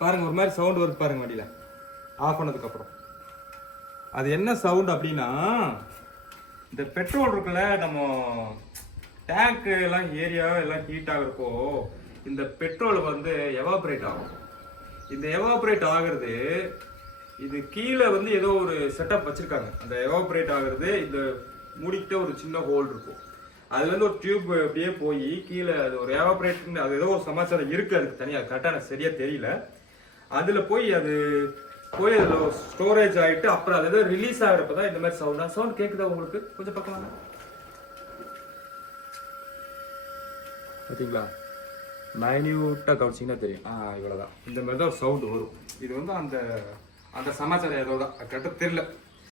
பாருங்க ஒரு மாதிரி சவுண்ட் வருது பாருங்க வண்டியில் ஆஃப் பண்ணதுக்கப்புறம். அது என்ன சவுண்ட் அப்படின்னா, இந்த பெட்ரோல் இருக்குல்ல, நம்ம டேங்க் எல்லாம் ஏரியா எல்லாம் ஹீட் ஆகுறப்போ இந்த பெட்ரோல் வந்து எவாபரேட் ஆகும். இந்த எவாபரேட் ஆகுறது, இது கீழே வந்து ஏதோ ஒரு செட்டப் வச்சிருக்காங்க. அந்த எவாபரேட் ஆகுறது இந்த மூடிக்கிட்ட ஒரு சின்ன ஹோல் இருக்கும். அதுல இருந்து ஒரு டியூப் அப்படியே போய் கீழே அது ஒரு எவாபரேட், அது ஏதோ ஒரு சமாச்சாரம் இருக்கு அதுக்கு தனியாக, கரெக்டாக எனக்கு சரியா தெரியல. அதுல போய் அது அதுல ஸ்டோரேஜ் ஆயிட்டு அப்புறம் அது ஏதோ ரிலீஸ் ஆகிறப்பதான் இந்த மாதிரி சவுண்ட் கேக்குதா உங்களுக்கு? கொஞ்சம் பக்கம் வாங்க. பார்த்தீங்களா? மைன்யூட்டா கவனிச்சிங்கன்னா தெரியும். இவ்வளவுதான். இந்த மாதிரி தான் ஒரு சவுண்ட் வரும். இது வந்து அந்த அந்த சமாச்சாரம் ஏதோ தான் கரெக்டாக தெரியல.